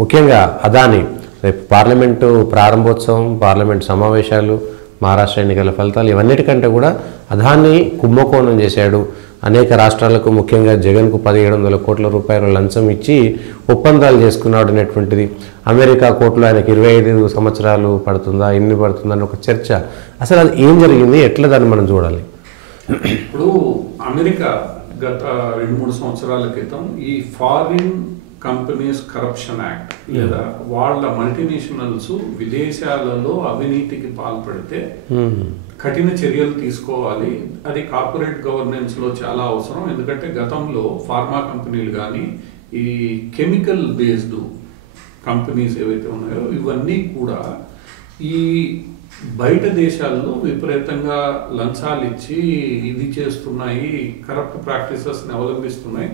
ముఖ్యంగా అదాని రేపు పార్లమెంటు ప్రారంభోత్సవం, పార్లమెంట్ సమావేశాలు, మహారాష్ట్ర ఎన్నికల ఫలితాలు ఇవన్నిటికంటే కూడా అదాని కుంభకోణం చేశాడు. అనేక రాష్ట్రాలకు ముఖ్యంగా జగన్కు 1700 కోట్ల రూపాయలు లంచం ఇచ్చి ఒప్పందాలు చేసుకున్నాడు అనేటువంటిది. అమెరికా కోర్టులో ఆయనకు 25 సంవత్సరాలు పడుతుందా, ఎన్ని పడుతుందని ఒక చర్చ. అసలు అది ఏం జరిగింది, ఎట్లా దాన్ని మనం చూడాలి? ఇప్పుడు అమెరికా గత 2-3 సంవత్సరాల క్రితం ఈ ఫారిన్ కంపెనీస్ కరప్షన్ యాక్ట్ లేదా వాళ్ళ మల్టీనేషనల్స్ విదేశాలలో అవినీతికి పాల్పడితే కఠిన చర్యలు తీసుకోవాలి, అది కార్పొరేట్ గవర్నెన్స్ లో చాలా అవసరం. ఎందుకంటే గతంలో ఫార్మా కంపెనీలు కానీ ఈ కెమికల్ బేస్డ్ కంపెనీస్ ఏవైతే ఉన్నాయో ఇవన్నీ కూడా ఈ బయట దేశాల్లో విపరీతంగా లంచాలు ఇచ్చి ఇది చేస్తున్నాయి, కరప్ట్ ప్రాక్టీసెస్ని అవలంబిస్తున్నాయి,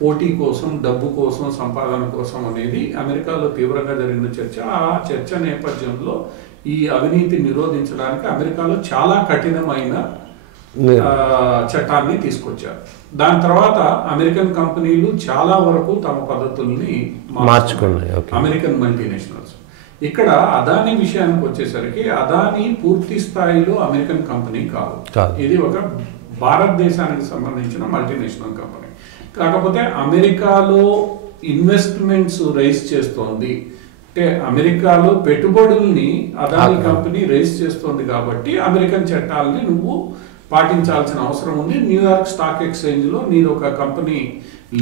పోటీ కోసం, డబ్బు కోసం, సంపాదన కోసం అనేది అమెరికాలో తీవ్రంగా జరిగిన చర్చ. ఆ చర్చ నేపథ్యంలో ఈ అవినీతి నిరోధించడానికి అమెరికాలో చాలా కఠినమైన చట్టాన్ని తీసుకొచ్చారు. దాని తర్వాత అమెరికన్ కంపెనీలు చాలా వరకు తమ పద్ధతుల్ని మార్చుకున్నాయి, అమెరికన్ మల్టీనేషనల్స్. ఇక్కడ అదానీ విషయానికి వచ్చేసరికి అదానీ పూర్తి స్థాయిలో అమెరికన్ కంపెనీ కాదు, ఇది ఒక భారతదేశానికి సంబంధించిన మల్టీనేషనల్ కంపెనీ. కాకపోతే అమెరికాలో ఇన్వెస్ట్మెంట్స్ రైజ్ చేస్తోంది, అంటే అమెరికాలో పెట్టుబడుల్ని అదానీ కంపెనీ రైజ్ చేస్తోంది కాబట్టి అమెరికన్ చట్టాలని నువ్వు పాటించాల్సిన అవసరం ఉంది. న్యూయార్క్ స్టాక్ ఎక్స్చేంజ్ లో నీది ఒక కంపెనీ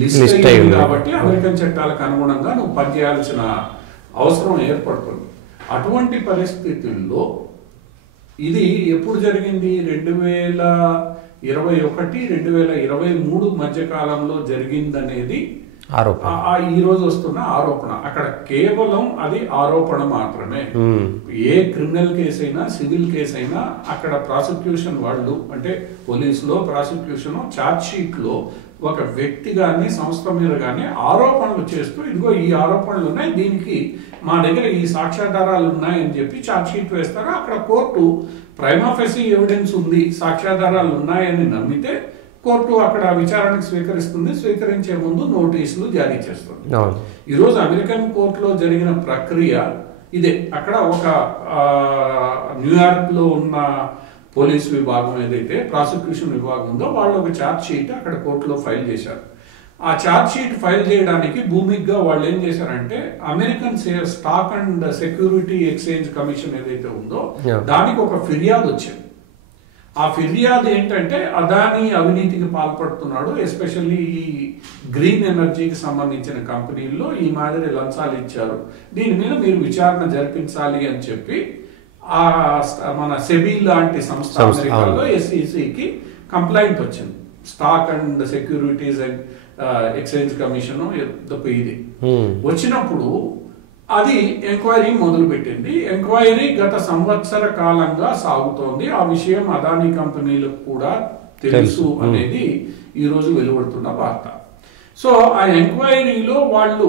లిస్ట్ అయింది కాబట్టి అమెరికన్ చట్టాలకు అనుగుణంగా నువ్వు పనిచేయాల్సిన అవసరం ఏర్పడుతుంది. అటువంటి పరిస్థితుల్లో ఇది ఎప్పుడు జరిగింది? 2021-2023 మధ్య కాలంలో జరిగిందనేది ఈ రోజు వస్తున్న ఆరోపణ. అక్కడ కేవలం అది ఆరోపణ మాత్రమే. ఏ క్రిమినల్ కేసు అయినా, సివిల్ కేసు అయినా అక్కడ ప్రాసిక్యూషన్ వాళ్ళు, అంటే పోలీసులో ప్రాసిక్యూషన్ ఛార్జ్ షీట్ లో ఒక వ్యక్తి కానీ సంస్థ మీద కానీ ఆరోపణలు చేస్తూ ఇదిగో ఈ ఆరోపణలు ఉన్నాయి, దీనికి మా దగ్గర ఈ సాక్ష్యాధారాలు ఉన్నాయని చెప్పి ఛార్జ్ షీట్ వేస్తారు. అక్కడ కోర్టు ప్రైమా ఫెసి ఎవిడెన్స్ ఉంది, సాక్ష్యాధారాలు ఉన్నాయని నమ్మితే కోర్టు అక్కడ విచారణకు స్వీకరిస్తుంది. స్వీకరించే ముందు నోటీసులు జారీ చేస్తుంది. ఈరోజు అమెరికన్ కోర్టులో జరిగిన ప్రక్రియ ఇదే. అక్కడ ఒక న్యూయార్క్ లో ఉన్న పోలీస్ విభాగం ఏదైతే ప్రాసిక్యూషన్ విభాగం ఉందో వాళ్ళు ఒక ఛార్జ్ షీట్ అక్కడ కోర్టులో ఫైల్ చేశారు. ఆ ఛార్జ్ షీట్ ఫైల్ చేయడానికి భూమిగా వాళ్ళు ఏం చేశారంటే American stock and security exchange commission ఏదైతే ఉందో దానికి ఒక ఫిర్యాదు వచ్చింది. ఆ ఫిర్యాదు ఏంటంటే అదానీ అవినీతికి పాల్పడుతున్నాడు, ఎస్పెషల్లీ ఈ గ్రీన్ ఎనర్జీకి సంబంధించిన కంపెనీల్లో ఈ మాదిరి లంచాలు ఇచ్చారు, దీని మీద మీరు విచారణ జరిపించాలి అని చెప్పి ఆ మన సెబీ లాంటి సంస్థ అమెరికాలో SECకి కంప్లైంట్ వచ్చింది. Stock and securities exchange commission ఇది వచ్చినప్పుడు అది ఎంక్వైరీ మొదలు పెట్టింది. ఎంక్వైరీ గత సంవత్సర కాలంగా సాగుతోంది. ఆ విషయం అదానీ కంపెనీలకు కూడా తెలుసు అనేది ఈ రోజు వెలువడుతున్న వార్త. సో ఆ ఎంక్వైరీలో వాళ్ళు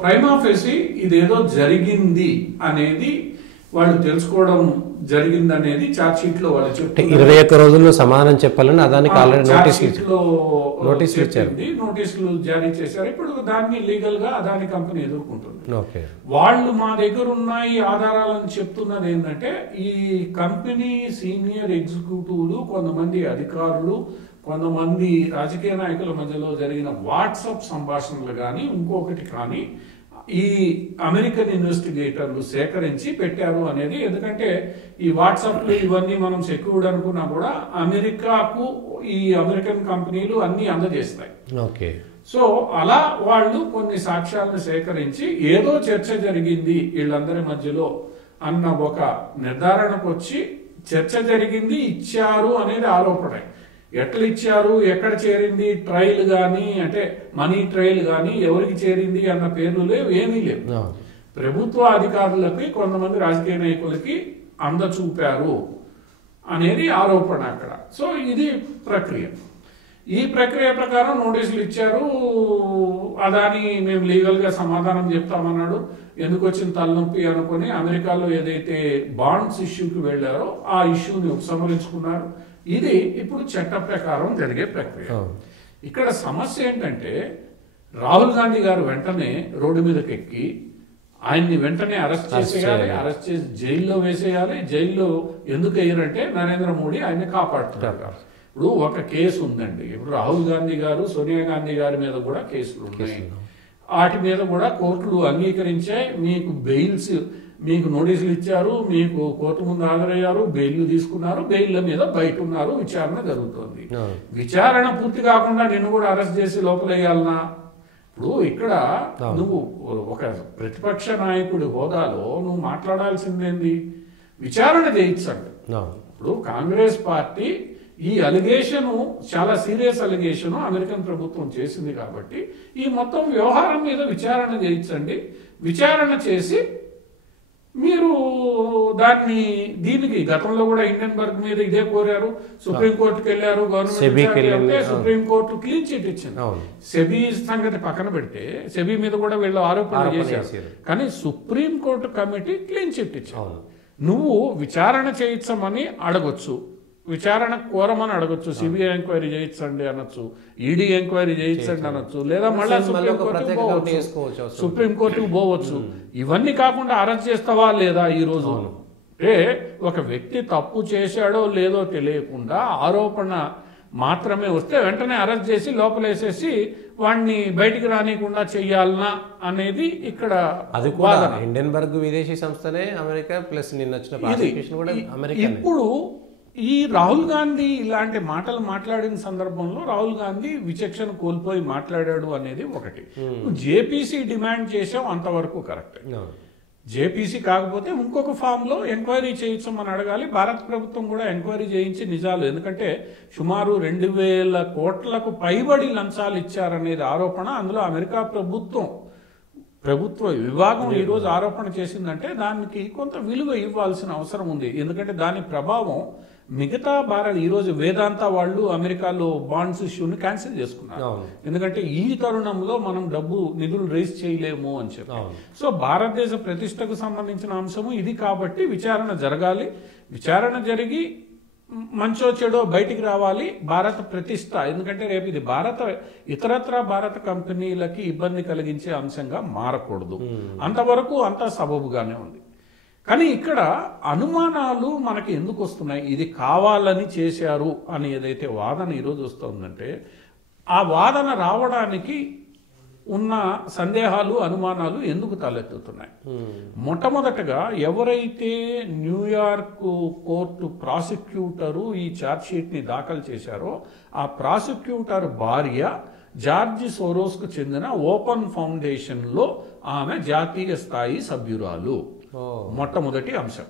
ప్రైమా ఫెసి ఇదేదో జరిగింది అనేది వాళ్ళు తెలుసుకోవడం జరిగిందనేది ఛార్జ్ షీట్ లో వాళ్ళు చెప్తారు. 21 రోజుల్లో సమాధానం చెప్పాలని అదానికి ఆల్రెడీ నోటీసులు జారీ చేశారు. ఇప్పుడు దాన్ని లీగల్ గా అదానీ కంపెనీ ఎదుర్కొంటుంది. వాళ్ళు మా దగ్గర ఉన్నాయి ఆధారాలను చెప్తున్నది ఏంటంటే ఈ కంపెనీ సీనియర్ ఎగ్జిక్యూటివ్లు, కొంతమంది అధికారులు, కొంతమంది రాజకీయ నాయకుల మధ్యలో జరిగిన వాట్సాప్ సంభాషణలు కానీ ఇంకొకటి కానీ ఈ అమెరికన్ ఇన్వెస్టిగేటర్లు సేకరించి పెట్టారు అనేది. ఎందుకంటే ఈ వాట్సాప్లు ఇవన్నీ మనం సెక్యూర్డ్ అనుకున్నా కూడా అమెరికాకు ఈ అమెరికన్ కంపెనీలు అన్ని అందజేస్తాయి. సో అలా వాళ్ళు కొన్ని సాక్ష్యాలను సేకరించి ఏదో చర్చ జరిగింది వీళ్ళందరి మధ్యలో అన్న ఒక నిర్ధారణకు వచ్చి చర్చ జరిగింది, ఇచ్చారు అనేది ఆరోపణ. ఎట్లా ఇచ్చారు, ఎక్కడ చేరింది, ట్రయల్ కానీ అంటే మనీ ట్రయల్ కానీ ఎవరికి చేరింది అన్న పేర్లు లేవు, ఏమీ లేవు. ప్రభుత్వ అధికారులకి కొంతమంది రాజకీయ నాయకులకి అందచూపారు అనేది ఆరోపణ అక్కడ. సో ఇది ప్రక్రియ. ఈ ప్రక్రియ ప్రకారం నోటీసులు ఇచ్చారు. అదాని మేము లీగల్ గా సమాధానం చెప్తామన్నాడు. ఎందుకు వచ్చిన తలనొప్పి అనుకుని అమెరికాలో ఏదైతే బాండ్స్ ఇష్యూకి వెళ్లారో ఆ ఇష్యూని ఉపసంహరించుకున్నారు. ఇది ఇప్పుడు చట్ట ప్రకారం జరిగే ప్రక్రియ. ఇక్కడ సమస్య ఏంటంటే రాహుల్ గాంధీ గారు వెంటనే రోడ్డు మీదకి ఎక్కి ఆయన్ని వెంటనే అరెస్ట్ చేసేయాలి, అరెస్ట్ చేసి జైల్లో వేసేయాలి. జైల్లో ఎందుకు వేయరంటే నరేంద్ర మోడీ ఆయన్ని కాపాడుతున్నారు. ఇప్పుడు ఒక కేసు ఉందండి, ఇప్పుడు రాహుల్ గాంధీ గారు సోనియా గాంధీ గారి మీద కూడా కేసులు ఉన్నాయి. వాటి మీద కూడా కోర్టులు అంగీకరించాయి. మీకు బెయిల్స్, మీకు నోటీసులు ఇచ్చారు, మీకు కోర్టు ముందు హాజరయ్యారు, బెయిల్ తీసుకున్నారు, బెయిల్ మీద బయట ఉన్నారు, విచారణ జరుగుతుంది. విచారణ పూర్తి కాకుండా నిన్ను కూడా అరెస్ట్ చేసి లోపలేయాలనా? ఇప్పుడు ఇక్కడ నువ్వు ఒక ప్రతిపక్ష నాయకుడి హోదాలో నువ్వు మాట్లాడాల్సిందేంది? విచారణ చేయించండి. ఇప్పుడు కాంగ్రెస్ పార్టీ ఈ అలిగేషన్ చాలా సీరియస్ అలిగేషన్ అమెరికన్ ప్రభుత్వం చేసింది కాబట్టి ఈ మొత్తం వ్యవహారం మీద విచారణ చేయించండి. విచారణ చేసి మీరు దీనికి గతంలో కూడా హిండెన్బర్గ్ మీద ఇదే కోరారు, సుప్రీంకోర్టుకి వెళ్ళారు, గవర్నమెంట్ సుప్రీంకోర్టు క్లీన్ చిట్ ఇచ్చింది. సెబీ సంగతి పక్కన పెడితే సెబీ మీద కూడా వీళ్ళు ఆరోపణలు చేశారు, కానీ సుప్రీంకోర్టు కమిటీ క్లీన్ చిట్ ఇచ్చింది. నువ్వు విచారణ చేయించమని అడగొచ్చు, విచారణ కోరమని అడగొచ్చు, సిబిఐ ఎంక్వైరీ చేయించండి అనొచ్చు, ఈడీ ఎంక్వైరీ చేయించండి అనొచ్చు, లేదా మళ్ళీ సుప్రీంకోర్టుకు పోవచ్చు. ఇవన్నీ కాకుండా అరెస్ట్ చేస్తావా లేదా? ఈ రోజు అంటే ఒక వ్యక్తి తప్పు చేశాడో లేదో తెలియకుండా ఆరోపణ మాత్రమే వస్తే వెంటనే అరెస్ట్ చేసి లోపలేసేసి వాడిని బయటికి రానికుండా చెయ్యాలనా అనేది ఇక్కడ హిండెన్బర్గ్ విదేశీ సంస్థనే అమెరికా ప్లస్ నిన్న వచ్చిన ప్రాసిక్యూషన్ కూడా అమెరికా. ఇప్పుడు ఈ రాహుల్ గాంధీ ఇలాంటి మాటలు మాట్లాడిన సందర్భంలో రాహుల్ గాంధీ విచక్షణ కోల్పోయి మాట్లాడాడు అనేది ఒకటి. జేపీసీ డిమాండ్ చేసాం, అంతవరకు కరెక్ట్. జేపీసీ కాకపోతే ఇంకొక ఫామ్ లో ఎంక్వైరీ చేయించమని అడగాలి. భారత ప్రభుత్వం కూడా ఎంక్వైరీ చేయించి నిజాలు, ఎందుకంటే సుమారు 2000 కోట్లకు పైబడి లంచాలు ఇచ్చారనేది ఆరోపణ. అందులో అమెరికా ప్రభుత్వ విభాగం ఈరోజు ఆరోపణ చేసిందంటే దానికి కొంత విలువ ఇవ్వాల్సిన అవసరం ఉంది. ఎందుకంటే దాని ప్రభావం మిగతా ఈరోజు వేదాంత వాళ్ళు అమెరికాలో బాండ్స్ ఇష్యూని క్యాన్సిల్ చేసుకున్నారు. ఎందుకంటే ఈ తరుణంలో మనం నిధులు రైజ్ చేయలేము అని చెప్పి. సో భారతదేశ ప్రతిష్టకు సంబంధించిన అంశము ఇది కాబట్టి విచారణ జరగాలి. విచారణ జరిగి మంచో చెడో బయటికి రావాలి. భారత ప్రతిష్ట, ఎందుకంటే రేపు ఇది ఇతరత్ర భారత కంపెనీలకి ఇబ్బంది కలిగించే అంశంగా మారకూడదు. అంతవరకు అంతా సబబుగానే ఉంది. కానీ ఇక్కడ అనుమానాలు మనకి ఎందుకు వస్తున్నాయి? ఇది కావాలని చేశారు అని ఏదైతే వాదన ఈరోజు వస్తుందంటే ఆ వాదన రావడానికి ఉన్న సందేహాలు, అనుమానాలు ఎందుకు తలెత్తుతున్నాయి? మొట్టమొదటగా ఎవరైతే న్యూయార్క్ కోర్టు ప్రాసిక్యూటరు ఈ ఛార్జ్షీట్ ని దాఖలు చేశారో ఆ ప్రాసిక్యూటర్ భార్య జార్జ్ సోరోస్ కు చెందిన ఓపెన్ ఫౌండేషన్ లో ఆమె జాతీయ స్థాయి సభ్యురాలు. మొట్టమొదటి అంశం.